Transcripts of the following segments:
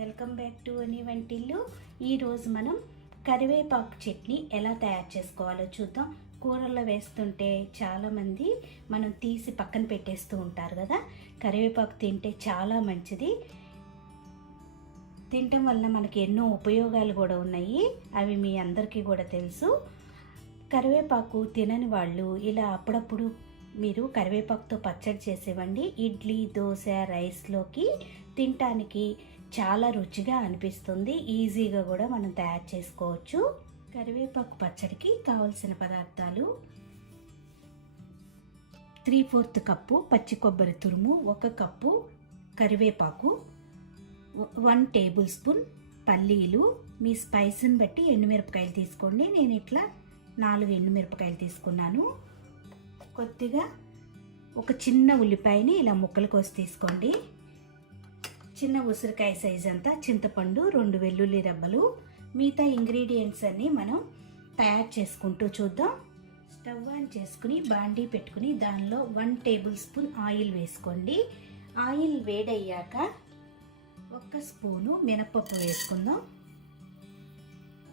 Welcome back to వని వంటిల్లు. ఈరోజు మనం కరివేపాకు చట్నీ ఎలా తయారు చేసుకోవాలో చూద్దాం. కూరల్లో వేస్తుంటే చాలామంది మనం తీసి పక్కన పెట్టేస్తూ ఉంటారు కదా. కరివేపాకు తింటే చాలా మంచిది. తినటం వల్ల మనకి ఎన్నో ఉపయోగాలు కూడా ఉన్నాయి. అవి మీ అందరికీ కూడా తెలుసు. కరివేపాకు తినని వాళ్ళు ఇలా అప్పుడప్పుడు మీరు కరివేపాకుతో పచ్చడి చేసేవండి. ఇడ్లీ, దోశ, రైస్లోకి తినటానికి చాలా రుచిగా అనిపిస్తుంది. ఈజీగా కూడా మనం తయారు చేసుకోవచ్చు. కరివేపాకు పచ్చడికి కావలసిన పదార్థాలు: 3/4 కప్పు పచ్చి కొబ్బరి తురుము, 1 కప్పు కరివేపాకు, 1 టేబుల్ స్పూన్ పల్లీలు, మీ స్పైస్ని బట్టి ఎండుమిరపకాయలు తీసుకోండి. నేను ఇట్లా 4 ఎండుమిరపకాయలు తీసుకున్నాను. కొద్దిగా ఒక చిన్న ఉల్లిపాయని ఇలా ముక్కలు కోసి తీసుకోండి. చిన్న ఉసిరికాయ సైజ్ అంతా చింతపండు, 2 వెల్లుల్లి రెబ్బలు. మిగతా ఇంగ్రీడియంట్స్ అన్నీ మనం తయారు చేసుకుంటూ చూద్దాం. స్టవ్ ఆన్ చేసుకుని బాండీ పెట్టుకుని దానిలో 1 టేబుల్ స్పూన్ ఆయిల్ వేసుకోండి. ఆయిల్ వేడయ్యాక 1 స్పూను మినపప్పు వేసుకుందాం.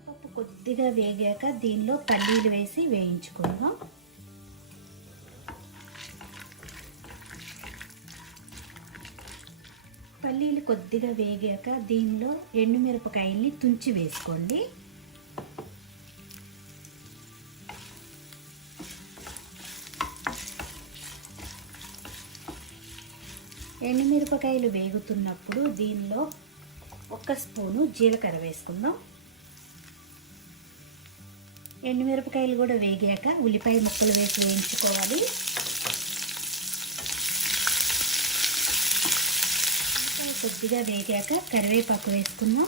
పప్పు కొద్దిగా వేగాక దీనిలో పల్లీలు వేసి వేయించుకుందాం. పల్లీలు కొద్దిగా వేగాక దీనిలో ఎండుమిరపకాయల్ని తుంచి వేసుకోండి. ఎండుమిరపకాయలు వేగుతున్నప్పుడు దీనిలో 1 స్పూను జీలకర్ర వేసుకుందాం. ఎండుమిరపకాయలు కూడా వేగాక ఉల్లిపాయ ముక్కలు వేసి వేయించుకోవాలి. కొద్దిగా వేగాక కరివేపాకు వేసుకుందాం.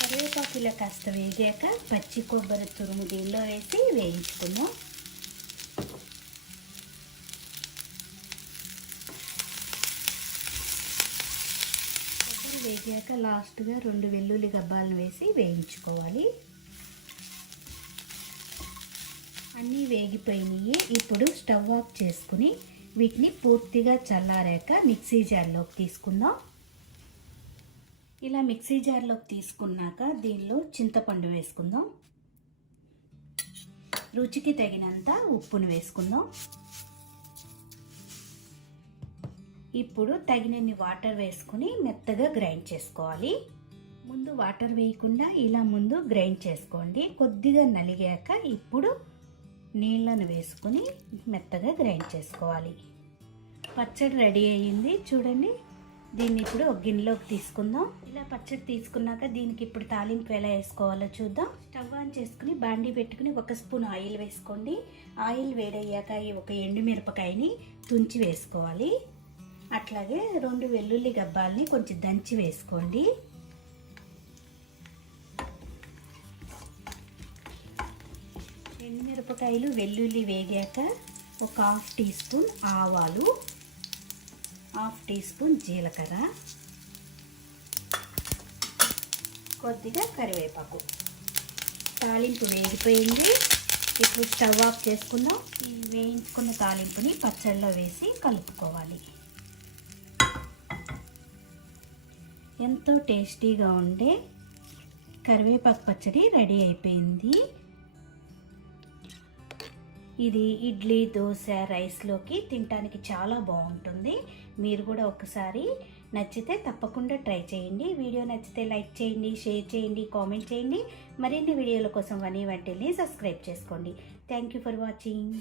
కరివేపాకు ఇలా కాస్త వేగాక పచ్చి కొబ్బరి తురుము దీనిలో వేసి వేయించుకుందాం. కొబ్బరి వేగాక లాస్ట్గా 2 వెల్లుల్లి గబ్బాలను వేసి వేయించుకోవాలి. అన్నీ వేగిపోయినాయి. ఇప్పుడు స్టవ్ ఆఫ్ చేసుకుని వీటిని పూర్తిగా చల్లారాక మిక్సీ జార్లోకి తీసుకుందాం. ఇలా మిక్సీ జార్లోకి తీసుకున్నాక దీనిలో చింతపండు వేసుకుందాం. రుచికి తగినంత ఉప్పును వేసుకుందాం. ఇప్పుడు తగినన్ని వాటర్ వేసుకుని మెత్తగా గ్రైండ్ చేసుకోవాలి. ముందు వాటర్ వేయకుండా ఇలా ముందు గ్రైండ్ చేసుకోండి. కొద్దిగా నలిగాక ఇప్పుడు నీళ్ళను వేసుకుని మెత్తగా గ్రైండ్ చేసుకోవాలి. పచ్చడి రెడీ అయ్యింది చూడండి. దీన్ని ఇప్పుడు ఒక గిన్నెలోకి తీసుకుందాం. ఇలా పచ్చడి తీసుకున్నాక దీనికి ఇప్పుడు తాలింపు ఎలా వేసుకోవాలో చూద్దాం. స్టవ్ ఆన్ చేసుకుని బాండీ పెట్టుకుని 1 స్పూన్ ఆయిల్ వేసుకోండి. ఆయిల్ వేడయ్యాక ఒక ఎండుమిరపకాయని తుంచి వేసుకోవాలి. అట్లాగే 2 వెల్లుల్లి గబ్బాలని కొంచెం దంచి వేసుకోండి. ఎండుమిరపకాయలు, వెల్లుల్లి వేగాక ఒక 1/2 టీ స్పూన్ ఆవాలు, 1/2 టీ స్పూన్ జీలకర్ర, కొద్దిగా కరివేపాకు. తాలింపు వేగిపోయింది. ఇప్పుడు స్టవ్ ఆఫ్ చేసుకుందాం. ఈ వేయించుకున్న తాలింపుని పచ్చడిలో వేసి కలుపుకోవాలి. ఎంతో టేస్టీగా ఉండే కరివేపాకు పచ్చడి రెడీ అయిపోయింది. ఇది ఇడ్లీ, దోశ, రైస్లోకి తినడానికి చాలా బాగుంటుంది. మీరు కూడా ఒకసారి నచ్చితే తప్పకుండా ట్రై చేయండి. వీడియో నచ్చితే లైక్ చేయండి, షేర్ చేయండి, కామెంట్ చేయండి. మరిన్ని వీడియోల కోసం వని వంటిల్ని సబ్స్క్రైబ్ చేసుకోండి. Thank you for watching.